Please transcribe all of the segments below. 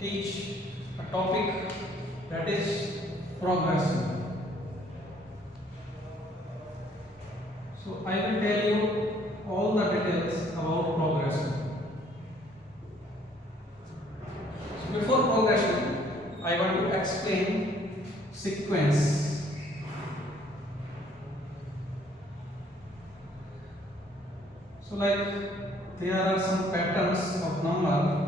teach a topic that is progression. So I will tell you all the details about progression. So before progression, I want to explain sequence. So like there are some patterns of number.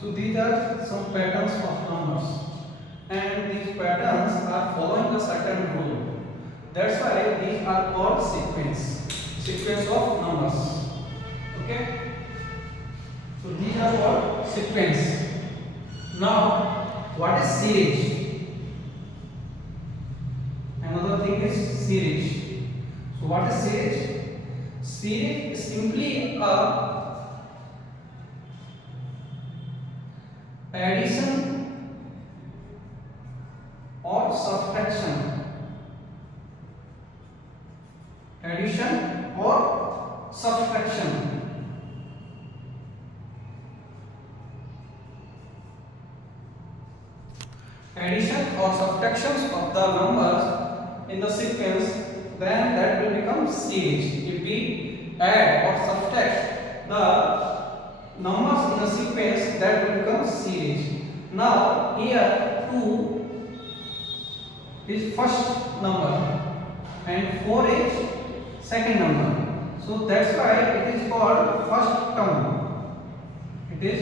So these are some patterns of numbers, and these patterns are following a certain rule. That's why these are called sequence of numbers. Okay. So these are called sequence. Now, what is series? Another thing is series. So what is series? Series is simply a addition or subtraction. Addition or subtraction. Addition or subtractions of the numbers in the sequence, then that will become series. If we add or subtract the numbers in a sequence, that will become series. Now here 2 is first number and 4 is second number. So that's why it is called first term. It is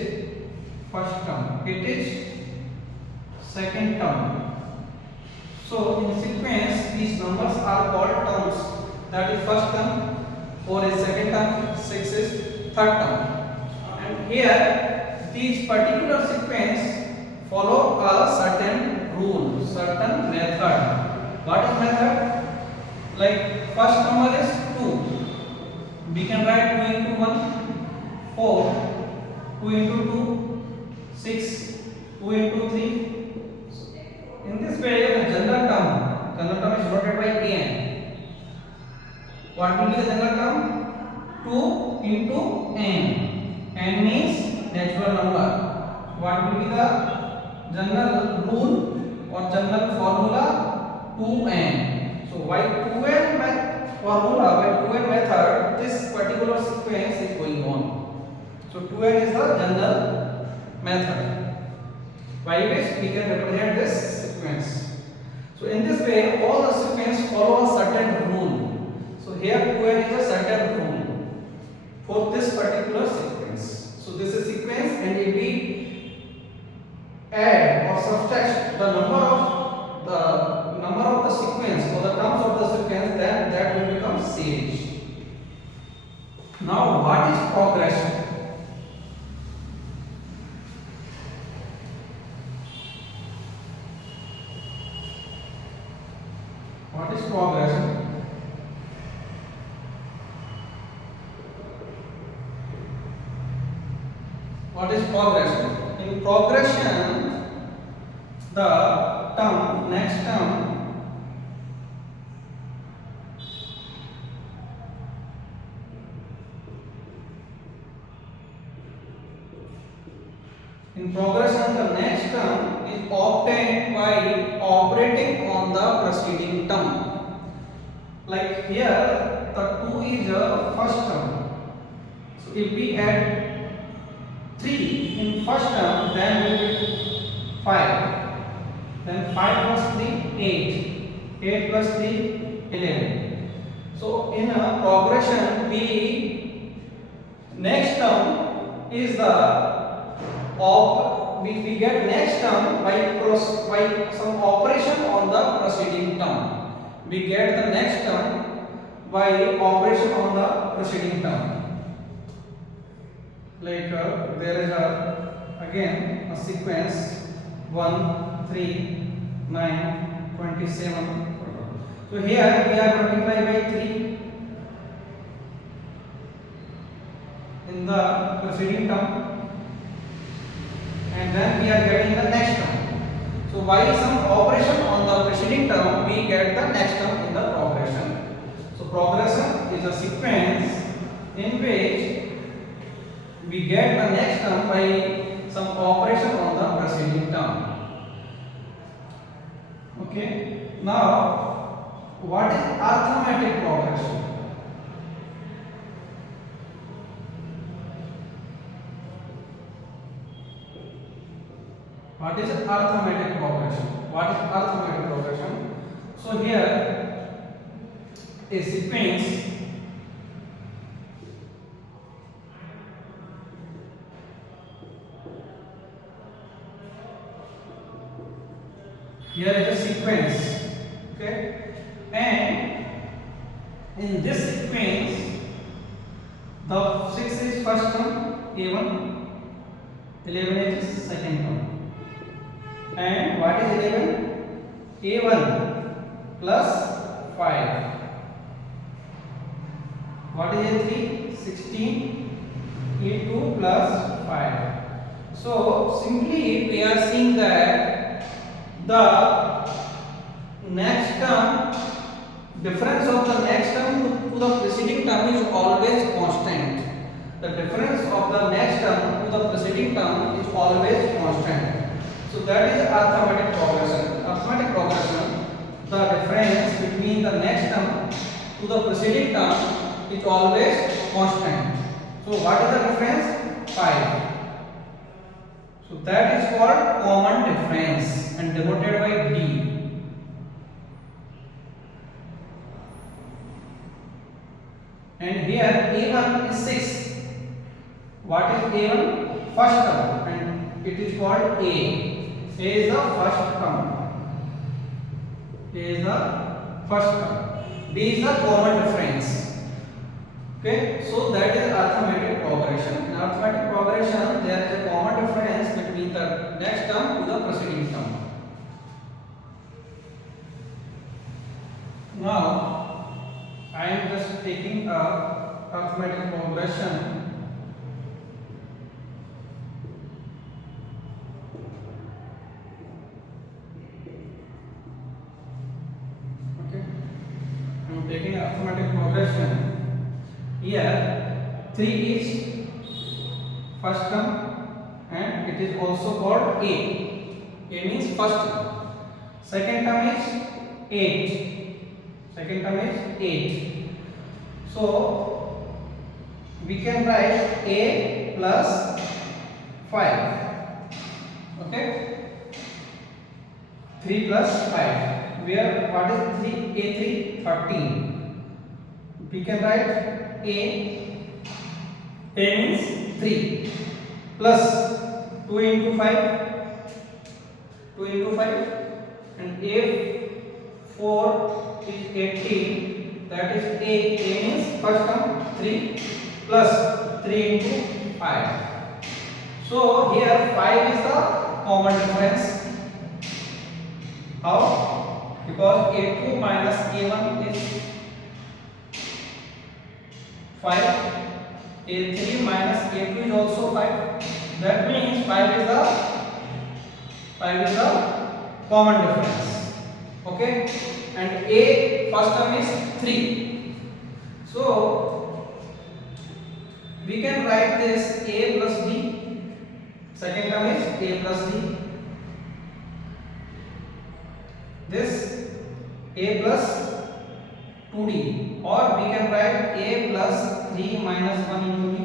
first term. It is second term. So in sequence these numbers are called terms. That is first term, 4 is second term, 6 is third term. Here, these particular sequence follow a certain rule, certain method. What is method? Like first number is 2. We can write 2 into 1, 4, 2 into 2, 6, 2 into 3. In this way, the general term is denoted by n. What will be the general term? 2 into n. N means natural number. What will be the general rule or general formula? 2n. So by 2n formula, by 2n method, this particular sequence is going on. So 2n is the general method by which we can represent this sequence. So in this way, all the sequence follow a certain rule. So here 2n is a certain rule for this particular sequence. So this is sequence, and if we add or subtract the number of the sequence or the terms of the sequence, then that will become series. Now what is progression? What is progression? What is progression? In progression, the next term is obtained by operating on the preceding term. Like here, the 2 is a first term. So if we add 3 in first term, then we will get 5. Then 5 plus 3, 8. 8 plus 3, 11. So in a progression, next term is we get next term by some operation on the preceding term. We get the next term by operation on the preceding term. Like there is again a sequence 1, 3, 9, 27. So here we are multiplying by 3 in the preceding term, and then we are getting the next term. So by some operation on the preceding term, we get the next term in the progression. So progression is a sequence in which we get the next term by some operation on the preceding term. Okay. Now, what is arithmetic progression? What is arithmetic progression? What is arithmetic progression? So here a sequence here is a sequence, okay, and in this sequence the 6 is first term, A1, 11 is second term. And what is 11? A1 plus 5. What is A3? 16. A2 plus 5. So simply we are seeing that the next term, difference of the next term to the preceding term is always constant. The difference of the next term to the preceding term is always constant. So that is arithmetic progression. Arithmetic progression, the difference between the next term to the preceding term is always constant. So what is the difference? 5. So that is called common difference and denoted by D. And here A1 is 6. What is A1? First term, and it is called A. A is the first term. A is the first term. D is the common difference. Okay, so that is arithmetic progression. In arithmetic progression, there is a common difference between the next term to the preceding term. Now, I am just taking a arithmetic progression. Taking arithmetic progression, here 3 is first term and it is also called A. A means first term. Second term is 8. Second term is 8. So we can write A plus 5. Okay. 3 plus 5. Where what is 3? A3 13. We can write A means 3 plus 2 into 5, 2 into 5, and A4 is 18. That is A means first term 3 plus 3 into 5. So here 5 is the common difference. How? Because A2 minus A1 is 5. A3 minus A2 is also 5. That means 5 is the common difference. Okay? And A first term is 3. So we can write this A plus D. Second term is A plus D. This A plus 2D, or we can write A plus 3 minus 1 into D.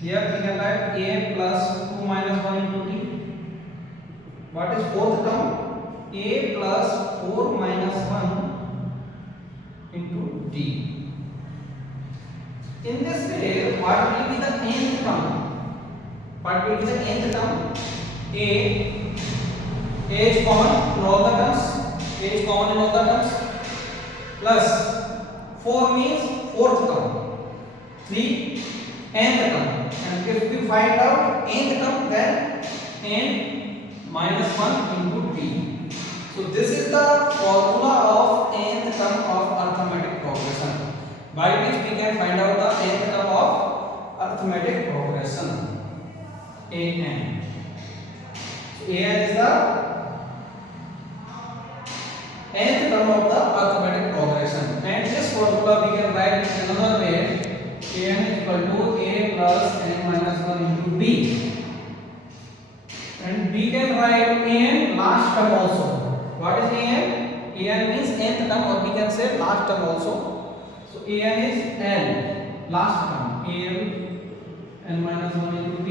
Here we can write A plus 2 minus 1 into D. What is fourth term? A plus 4 minus 1 into D. In this way, what will be the nth term? What will be the nth term? A is common in all the terms. A is common in all the terms. Plus 4 means fourth term. 3 nth term. And if we find out nth term, then n minus 1 into D. So this is the formula of nth term of arithmetic progression, by which we can find out the nth term of arithmetic progression. An. So An is the nth term of the arithmetic progression, and this formula we can write in another way. An is equal to a plus n minus 1 into b, and we can write an last term also. What is an? An means nth term, or we can say last term also. So an is l, last term, l n minus 1 into b,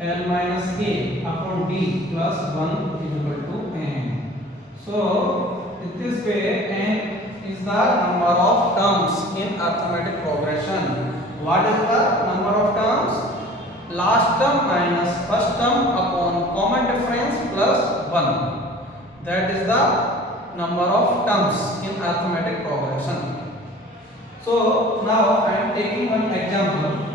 l minus a upon d plus 1 is equal to n. So in this way, n is the number of terms in arithmetic progression. What is the number of terms? Last term minus first term upon common difference plus 1. That is the number of terms in arithmetic progression. So now I am taking one example.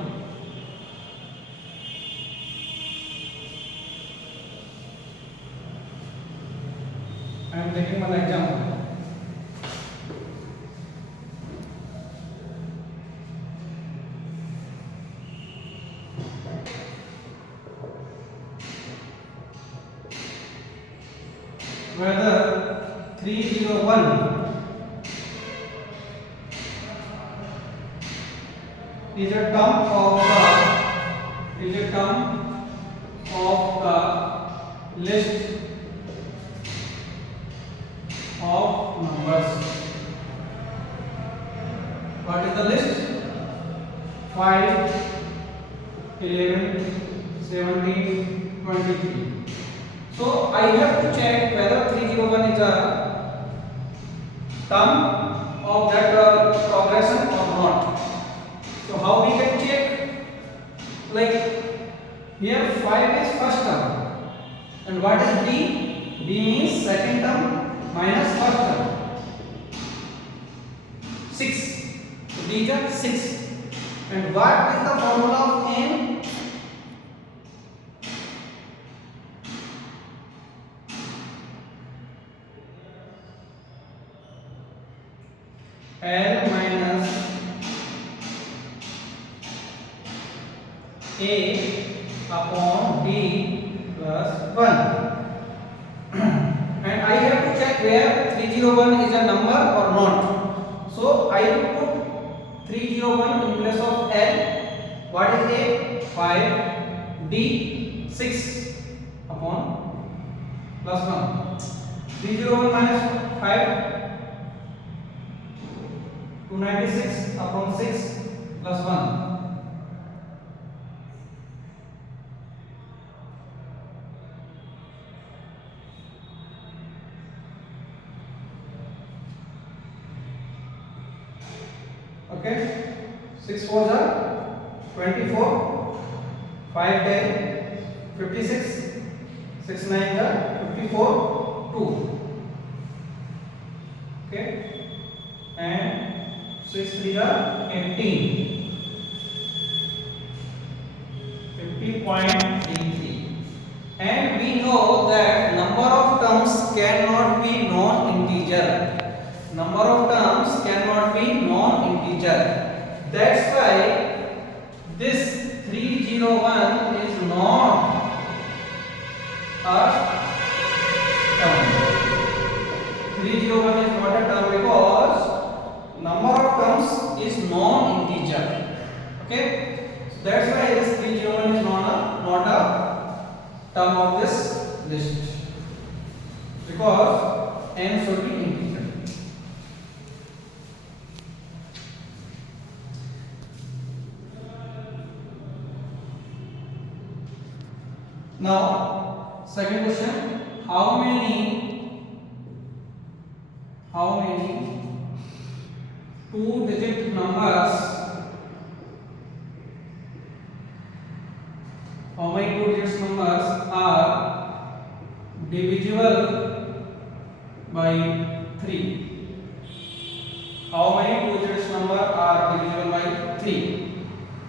Whether 301 is a term of the list of numbers. What is the list? 5, 11, 17, 23. So I have to check whether 301 is a term of that progression or not. So how we can check? Like here 5 is first term, and what is D? D means second term minus first term. 6. So D is 6. And what is the formula of n? L minus A upon D plus 1. And I have to check where 301 is a number or not. So I will put 301 in place of L. What is A? 5. D 6 upon plus 1. 301 minus 5. 296 upon 6 plus 1. Okay, 6 4s are 24, 5 10, 56, 6 9s are 54, 2. Okay, and 6 3 are 18, 50.33. And we know that number of terms cannot be non-integer. Number of terms cannot be non-integer. That's why this 301 is not a term. 301 is not a term because number of terms is non-integer. Okay, so that's why this 301 is not a term of this list, because n should be integer. Now, second question: how many 2-digit numbers? How many 2-digit numbers are divisible by 3? How many 2-digit numbers are divisible by 3?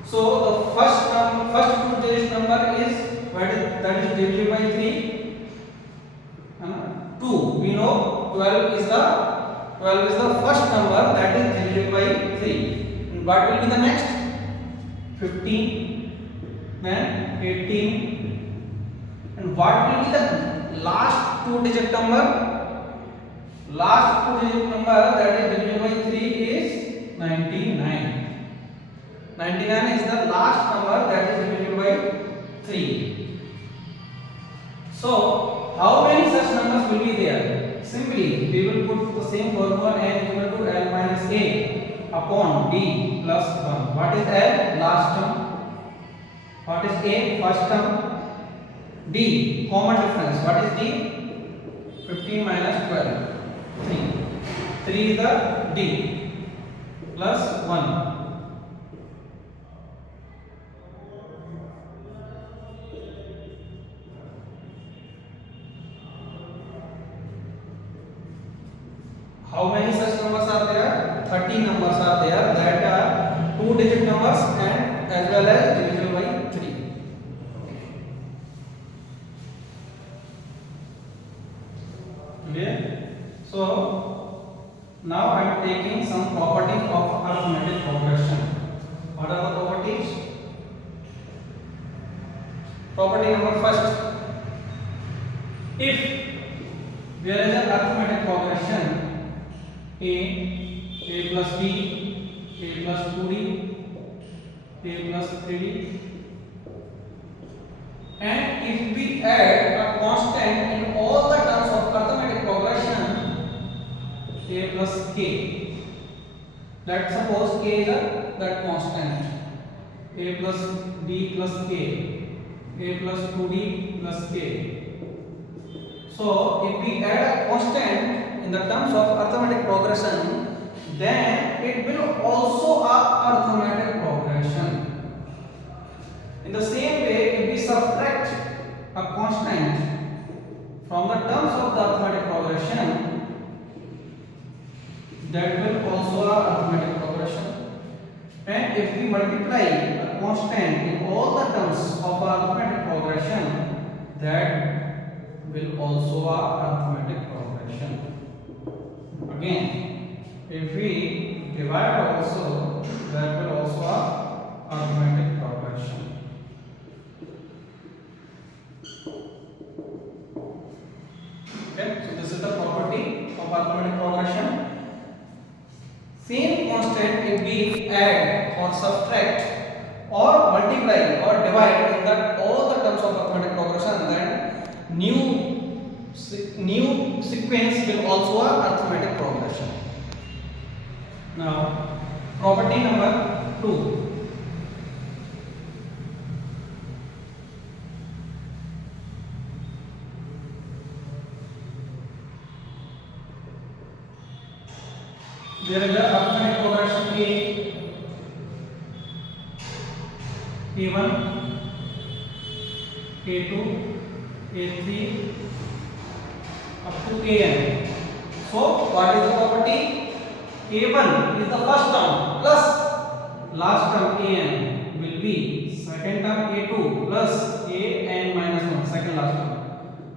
So the first 2-digit number is that is divisible by 3. 2. We know 12 is the first number that is divided by 3. And what will be the next? 15, then 18. And what will be the last two digit number? Last two digit number that is divided by 3 is 99. 99 is the last number that is divided by 3. So, how many such numbers will be there? Simply, we will put the same formula n equal to L minus A upon D plus 1. What is L? Last term. What is A? First term. D, common difference. What is D? 15 minus 12. 3. 3 is the D plus 1. How many such numbers are there? 30 numbers are there that are two digit numbers and as well as divisible by 3. Clear? So now I am taking some properties of arithmetic progression. What are the properties? Property number first. If there is an arithmetic progression a plus b, a plus 2d, a plus 3d, and if we add a constant in all the terms of arithmetic progression a plus k, let's suppose k is that constant, a plus b plus k, a plus 2d plus k. So if we add a constant in the terms of arithmetic progression, then it will also a arithmetic progression. In the same way, if we subtract a constant from the terms of the arithmetic progression, that will also a arithmetic progression. And if we multiply a constant in all the terms of arithmetic progression, that will also a arithmetic progression. Again, if we divide also, that will also a arithmetic progression. Okay, so this is the property of arithmetic progression. Same constant if we add or subtract or multiply or divide in that all the terms of arithmetic progression, then new sequence will also a arithmetic progression. Now, property number 2. There is a arithmetic progression A1, A2, A3 up to an. So what is the property? A1 is the first term plus last term an will be second term A2 plus an minus 1, second last term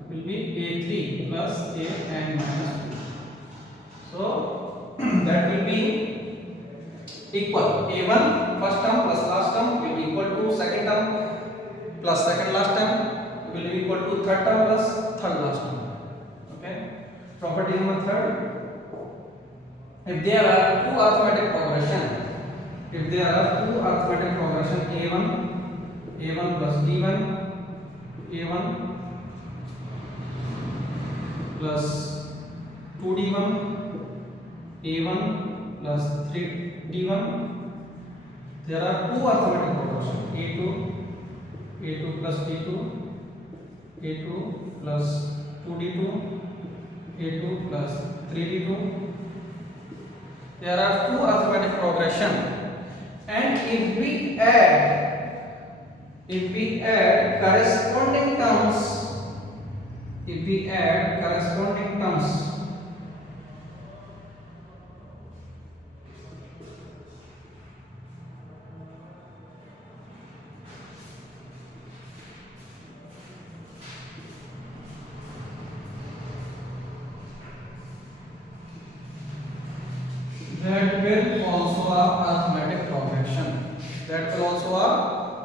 will be A3 plus an minus 2. So that will be equal. A1 first term plus last term will be equal to second term plus second last term will be equal to third term plus third last term. Okay. Property number 3. If there are two arithmetic progression, A1 plus D1, A1 plus 2D1, A1 plus 3D1, there are two arithmetic progression A2 plus D2, A2 plus 2D2, A2 plus 3D2. There are two arithmetic progression, and if we add corresponding terms, that will also a arithmetic progression. That will also a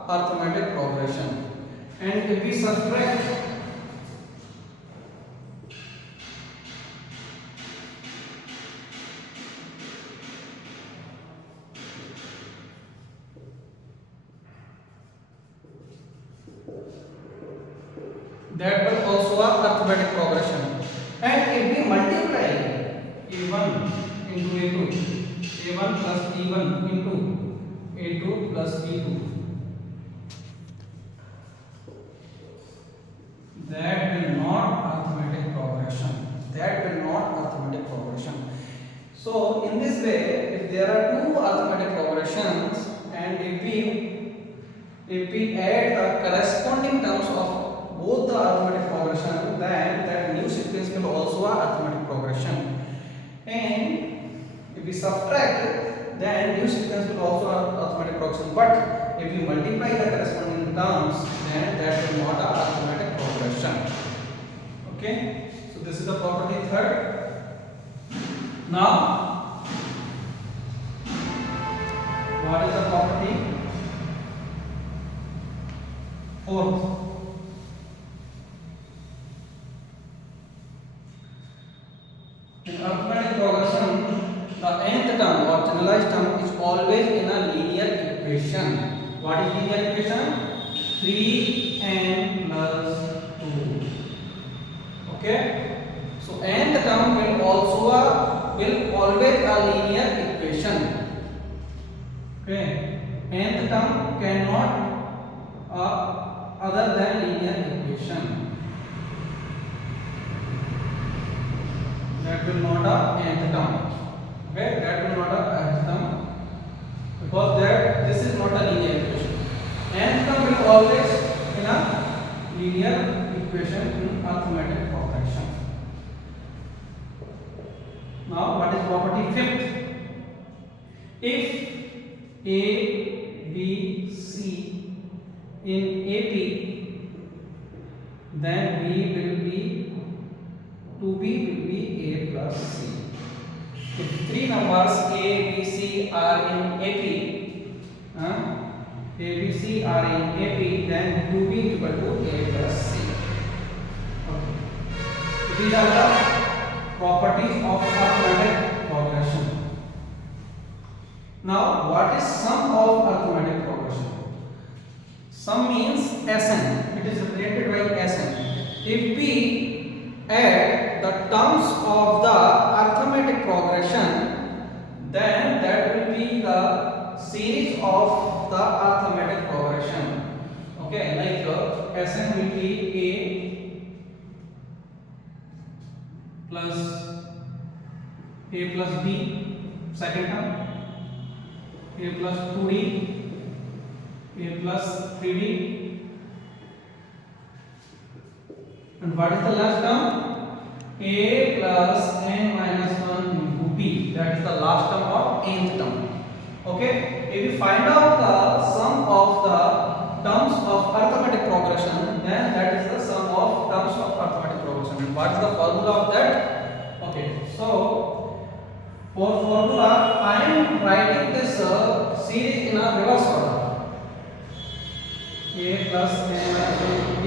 arithmetic progression. And if we subtract that will also a arithmetic progression. And if we multiply a1 into a2, a1 plus b1 into a2 plus b2, that will not arithmetic progression. That will not arithmetic progression. So in this way, if there are two arithmetic progressions, and if we add the corresponding terms of both the arithmetic progression, then that new sequence will also a arithmetic progression. And if we subtract, then new sequence will also a arithmetic progression. But if we multiply the corresponding terms, then that will not a arithmetic progression. Okay, so this is the property third. Now, what is the property fourth? In arithmetic progression, the nth term or generalized term is always in a linear equation. What is linear equation? 3n plus 2. Okay, so nth term will always a linear equation. Okay, nth term cannot other than linear equation. That will not a nth term. Okay, that will not a nth term, because that this is not a linear equation. Nth term will always in a linear equation in arithmetic progression. Now, what is property fifth? If A, B, C in AP, then B will be 2B will be A plus C. If three numbers A, B, C are in AP, A, B, C are in AP, then 2B is equal to A plus C. Okay. These are the properties of arithmetic progression. Now, what is sum of arithmetic progression? Sum means Sn. It is represented by Sn. If we add the terms of the arithmetic progression, then that will be the series of the arithmetic progression. Okay, like Sn will be A plus B, second term, A plus 2D, A plus 3D, and what is the last term? A plus n minus 1 into B. That is the last term or nth term. Okay, if we find out the sum of the terms of arithmetic progression, then that is the sum of terms of arithmetic progression. And what is the formula of that? Okay, so for formula, I am writing this series in a reverse order. A plus n minus 1 into D,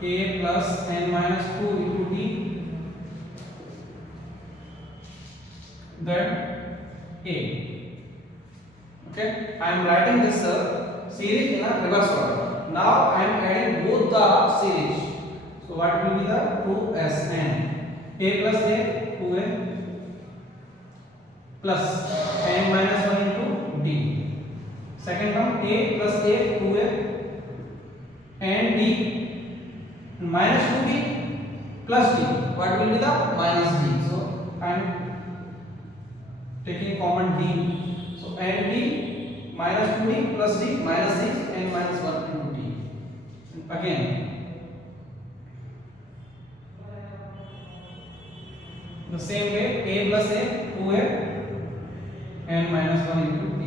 A plus n minus 2 into D, then A. Okay, I am writing this series in a reverse order. Now I am adding both the series. So what will be the 2Sn? A plus A, 2A plus n minus 1 into D. Second term A plus A, 2A and D minus 2D plus D. What will be the minus D? So I am taking common D. So n D minus 2D plus D minus 6 n minus 1 into D. And again the same way A plus A, 2A n minus 1 into D.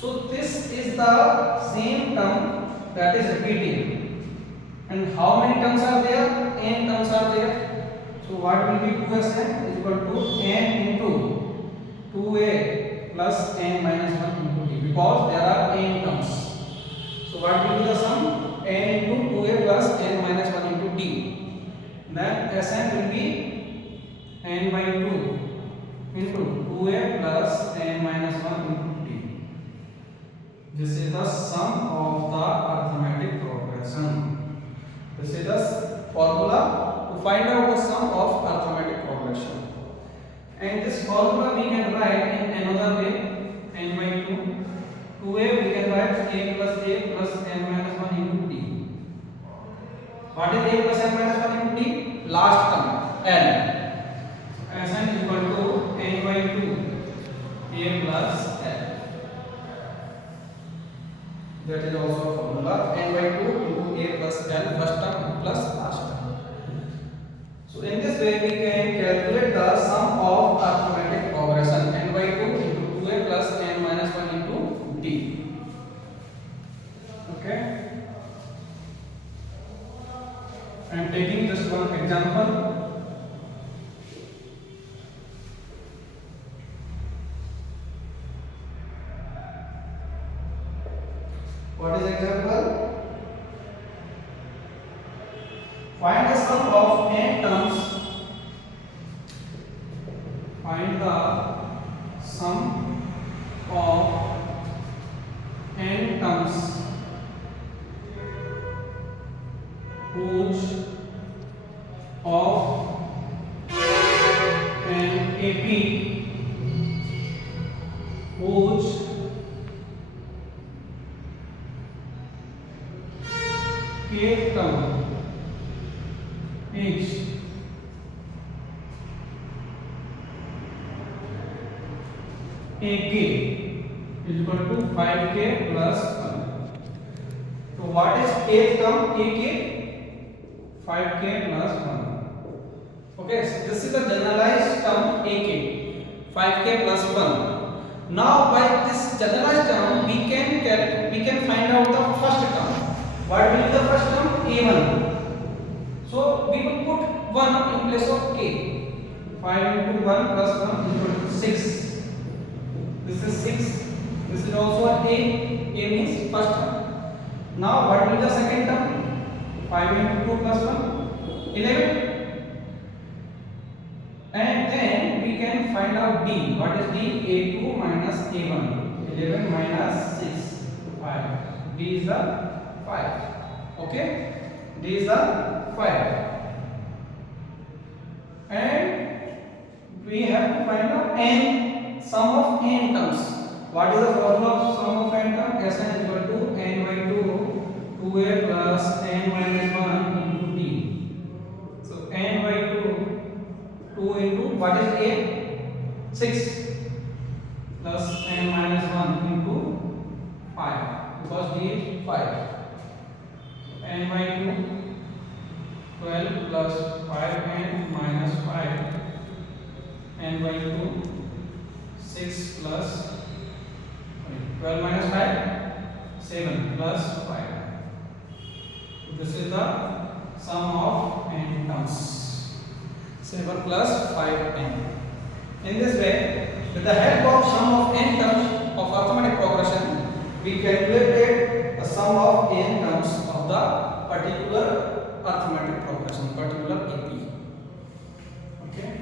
So this is the same term that is repeating. And how many terms are there? N terms are there. So So what will be 2Sn is equal to n into 2a plus n minus 1 into d, because there are n terms. So what will be the sum? N into 2a plus n minus 1 into d. Then Sn will be n by 2 into 2a plus n minus 1 into d. This is the sum of the arithmetic progression. This is the formula to find out the sum of arithmetic progression. And this formula we can write in another way, n by 2. 2a we can write a plus n minus 1 into d. What is a plus n minus 1 into d? Last term, n. Sn is equal to n by 2 a plus n. That is also a formula, n by 2 into a plus n, first term plus last term. So in this way we can calculate the sum of arithmetic progression, n by 2 into 2a plus n minus 1 into d. Okay. I am taking just one example. What is example? Find the sum of n terms. Find the sum of n terms whose of an AP whose kth term is AK is equal to 5k plus 1. So what is kth term? AK 5k plus 1. Okay, so this is the generalized term AK 5k plus 1. Now by this generalized term we can find out the first term. What will be the first term? A1. So we will put 1 in place of k. 5 into 1 plus 1 is equal to 6. This is 6. This is also a. A means first term. Now what will be the second term? 5 into 2 plus 1, 11. And then we can find out d. What is d? A2 minus A1. 11 minus 6, 5. D is the 5. Okay? D is the 5. And we have to find out n, sum of n terms. What is the formula of sum of n terms? Sn is equal to n by 2, 2a plus n minus 1 into d. So n by 2 into what is a? 6 plus n minus 1 into 5, because d is 5. N by 2, 12 plus 5n minus 5, n by 2, 6 plus 12 minus 5, 7 plus 5. This is the sum of n terms, 7 plus 5n. In this way, with the help of sum of n terms of arithmetic progression, we calculated the sum of n terms of the particular arithmetic progression, particular AP. Okay.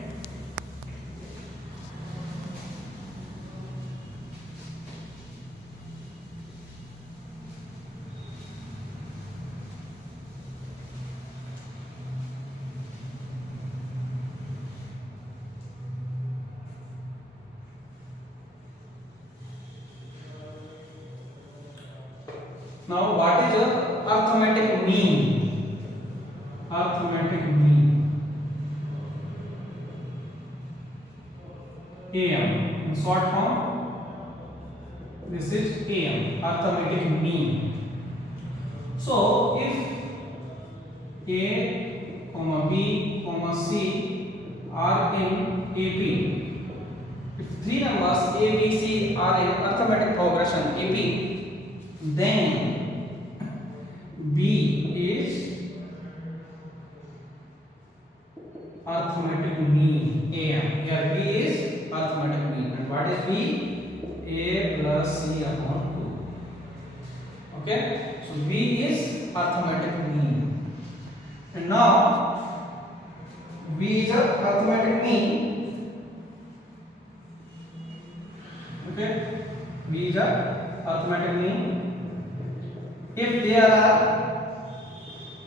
Now, what is a arithmetic mean? Arithmetic mean. AM. In short form, this is AM, arithmetic mean. So, if A, B, C are in AP, if three numbers A, B, C are in arithmetic progression AP, then B is arithmetic 3a plus c upon 2. Okay, so v is arithmetic mean. And now v is a arithmetic mean. Okay, v is a arithmetic mean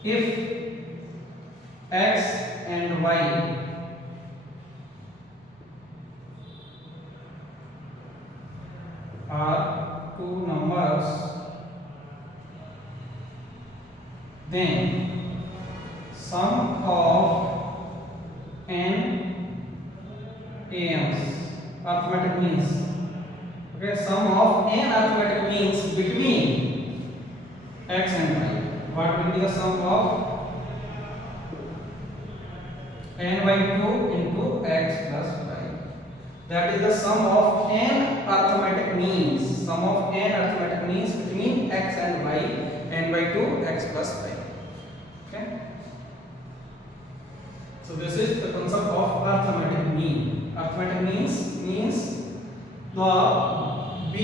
if x and y are two numbers, then sum of n AMs, arithmetic means. Okay, sum of n arithmetic means between x and y. What will be the sum of n by 2 into x plus y? That is the sum of n arithmetic means. Sum of n arithmetic means between x and y, n by 2 x plus y. Okay. So this is the concept of arithmetic mean. Arithmetic means the b.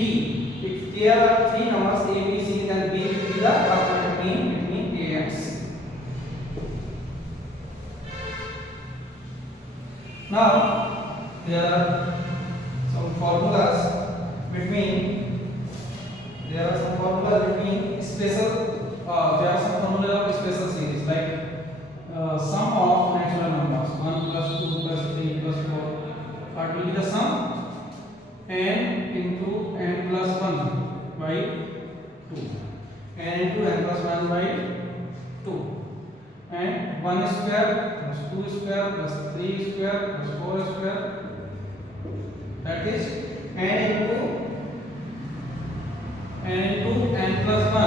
If there are three numbers a, b, c, then b will be the arithmetic mean between a and c. Now there are some formulas between special series, like sum of natural numbers 1 plus 2 plus 3 plus 4. What will be the sum? N into n plus 1 by 2, n into n plus 1 by 2, and 1 square plus 2 square plus 3 square plus 4 square, that is n into n plus 1,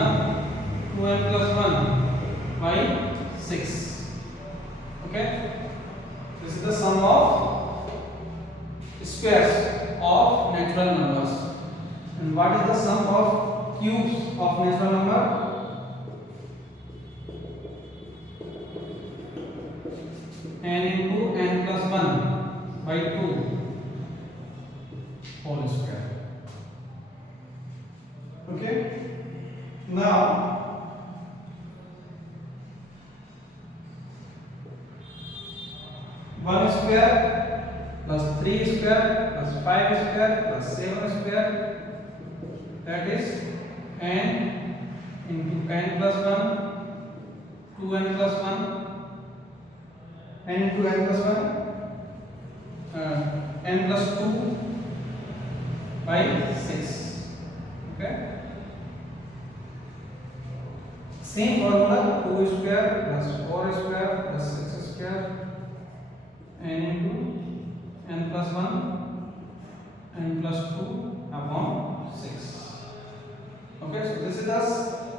2n plus 1 by 6. Okay, this is the sum of squares of natural numbers. And what is the sum of cubes of natural number? N into n plus 1 by 2 whole square. Okay, now one square plus 3 square plus 5 square plus 7 square, that is n into n plus 1, 2n plus 1, n into n plus 1, n plus 2 by 6. Okay, same formula, 2 square plus 4 square plus 6 square, n into n plus 1, n plus 2 upon 6. Okay, so this is the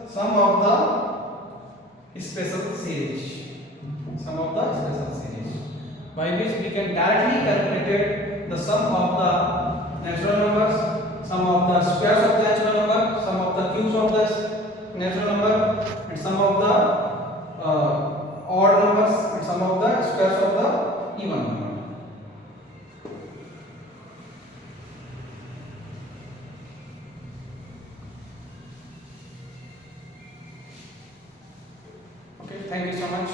sum of the special series. Sum of the special series, by which we can directly calculate the sum of the natural numbers, sum of the squares of the natural number, sum of the cubes of the natural number, and sum of the odd numbers, and sum of the squares of the even number. Okay, thank you so much.